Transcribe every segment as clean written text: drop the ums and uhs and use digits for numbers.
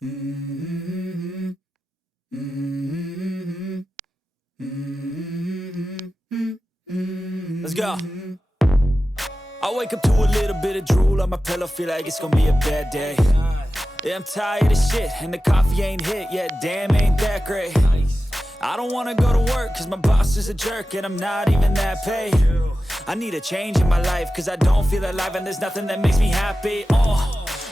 Mm-hmm. Mm-hmm. Mm-hmm. Let's go. I wake up to a little bit of drool on my pillow, feel like it's gonna be a bad day. Yeah, I'm tired of shit, and the coffee ain't hit yet, damn, ain't that great. I don't wanna go to work, cause my boss is a jerk, and I'm not even that paid. I need a change in my life, cause I don't feel alive, and there's nothing that makes me happy.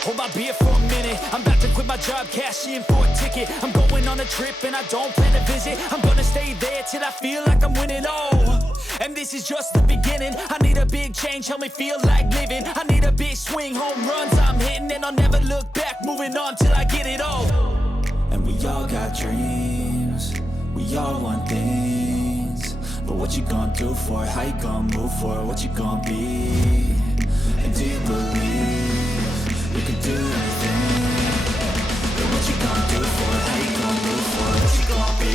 Hold my beer for a minute, I'm about to quit my job, cash in for a ticket. I'm going on a trip and I don't plan to visit. I'm gonna stay there till I feel like I'm winning, and this is just the beginning. I need a big change, help me feel like living. I need a big swing, home runs I'm hitting, and I'll never look back, moving on till I get it all. And we all got dreams, we all want things, but what you gonna do for it? How you gonna move for it? What you gonna be? And do you believe you can do anything? But what you gonna do for it? How you gonna move for it? What you gonna be?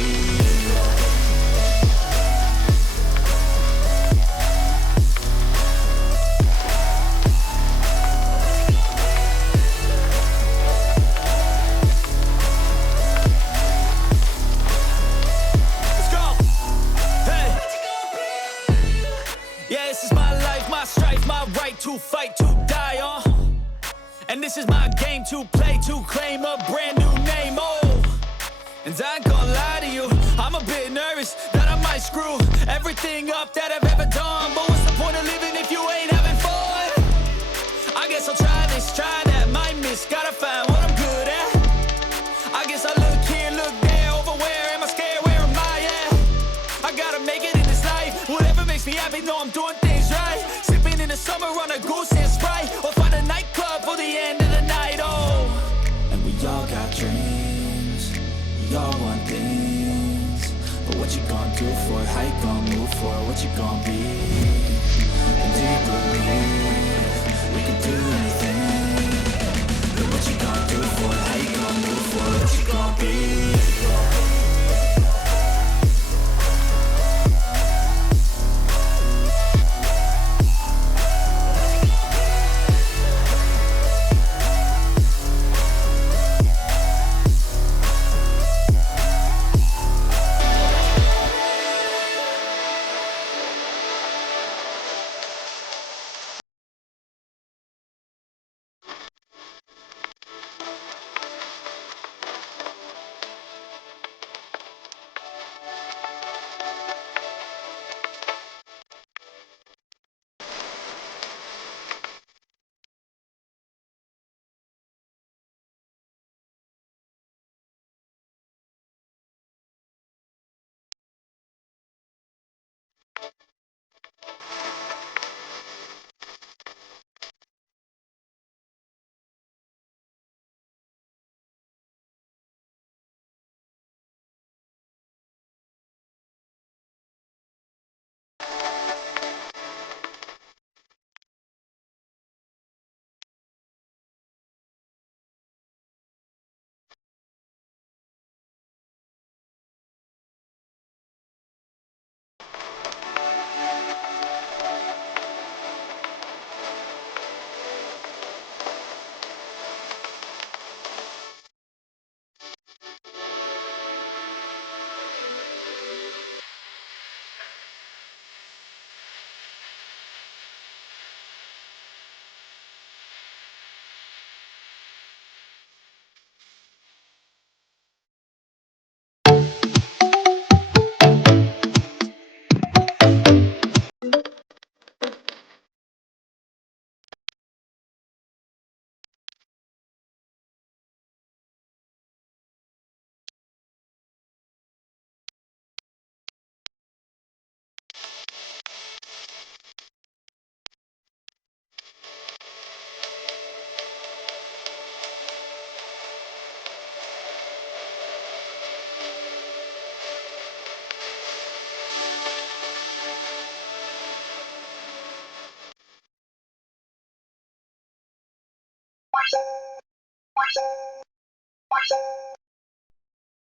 To fight, to die on, and this is my game to play, to claim a brand new name, and I ain't gonna lie to you, I'm a bit nervous that I might screw everything up that I've ever done, but what's the point of living if you ain't having fun? I guess I'll try this, try that, might miss, gotta find what I'm good at. I guess I look here, look there, over where am I scared, where am I at? I gotta make it in this life, whatever makes me happy, know I'm doing things right. In the summer on a goose and Sprite, or find a nightclub for the end of the night, And we all got dreams, we all want things, but what you gonna do for it? How you gonna move for it? What you gonna be? And do you believe we can do anything? But what you gonna do for it? How you gonna move for it? What you gonna be?